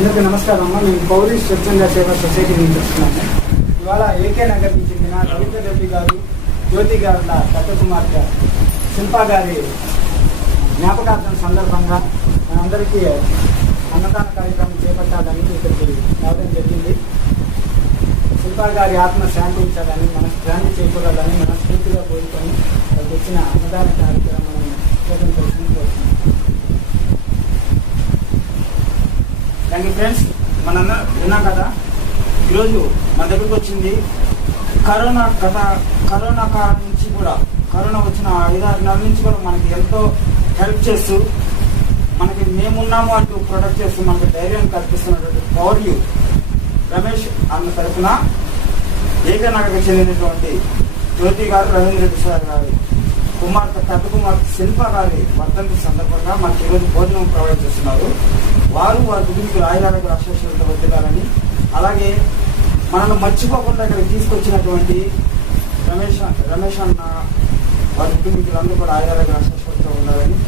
అందరికీ నమస్కారం అమ్మ. నేను పౌరి స్వచ్ఛంద సేవా సొసైటీ నుంచి వస్తున్నాను. ఇవాళ ఏకే నగర్ నుంచి చెందిన రవీంద్ర రెడ్డి గారు, జ్యోతి గారుల పెద్ద కుమార్తె శిల్పా గారి జ్ఞాపకార్థం సందర్భంగా మనందరికీ అన్నదాన కార్యక్రమం చేపట్టాలని ఇక్కడికి రావడం జరిగింది. శిల్పా గారి ఆత్మ శాంతించాలని, శాంతి చేకూరాలని మనస్ఫూర్తిగా కోరుకొని వాళ్ళకి వచ్చిన అన్నదాన కార్యక్రమం చేయడం కోరుతున్నాను. Thank you friends. మనందరం విన్నాం కదా, ఈరోజు మన దగ్గరకు వచ్చింది కరోనా కాలం నుంచి కూడా, కరోనా వచ్చిన 5-6 నెలల నుంచి కూడా మనకి ఎంతో హెల్ప్ చేస్తూ, మనకి మేమున్నాము అంటూ ప్రొటెక్ట్ చేస్తూ మనకి ధైర్యాన్ని కల్పిస్తున్నటువంటి పవర్ యూ రమేష్ అన్న తరఫున ఏకనగర్కి చెందినటువంటి జ్యోతి గారు, రవీంద్ర రెడ్డి సార్ గారి కుమార్తె పెద్ద కుమార్తె శిల్ప గారి వర్ధంతి సందర్భంగా మనకి ఈరోజు భోజనం ప్రొవైడ్ చేస్తున్నారు. వారి కుటుంబీకులు ఆయురారోగ్య ఆశీస్సులతో వర్ధిల్లాలని, అలాగే మనల్ని మర్చిపోకుండా ఇక్కడికి తీసుకొచ్చినటువంటి రమేష్ అన్న వారి కుటుంబీకులందరూ కూడా ఆయురారోగ్య ఆశీస్సులతో ఉండాలని,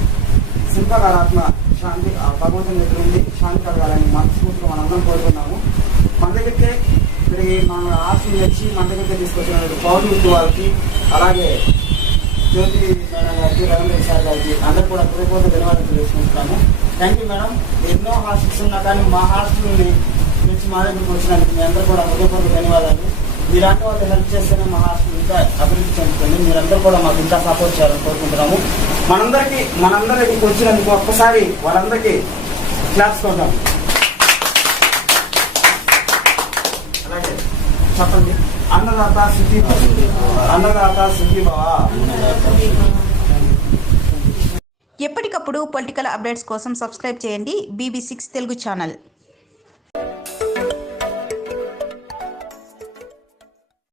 శిల్ప గారి ఆత్మ శాంతి ఆ భగవంతుని ఎదురుండి శాంతి కలగాలని మనస్ఫూర్తిగా మనందరం కోరుకున్నాము. మన దగ్గరికి ఇక్కడికి మన ఆశలు తెచ్చి మన దగ్గరికి తీసుకొచ్చినటువంటి పౌరులు వాళ్ళకి, అలాగే జ్యోతి మేడం గారికి, రవీంద్ర సార్ గారికి అందరూ కూడా హృదయపూర్వక ధన్యవాదాలు తెలియజేసుకుంటున్నాము. Thank you madam. ఎన్నో హాస్టల్స్ ఉన్నా కానీ మా హాస్టల్ని నుంచి మా దగ్గరికి వచ్చినందుకు మీ అందరూ కూడా హృదయపూర్వక ధన్యవాదాలు. మీరంతా వాళ్ళు హెల్ప్ చేస్తేనే మా హాస్టల్ ఇంకా అభివృద్ధి చెందుతుంది. మీరందరూ కూడా మాకు ఇంకా సపోర్ట్ చేయాలని కోరుకుంటున్నాము. మనందరికి వచ్చినందుకు ఒక్కసారి వాళ్ళందరికీ క్లాప్స్ కొట్టాం. అలాగే చెప్పండి. అన్నదాత సుఖీభవ. ఎప్పటికప్పుడు పొలిటికల్ అప్డేట్స్ కోసం సబ్స్క్రైబ్ చేయండి BB6 తెలుగు ఛానల్.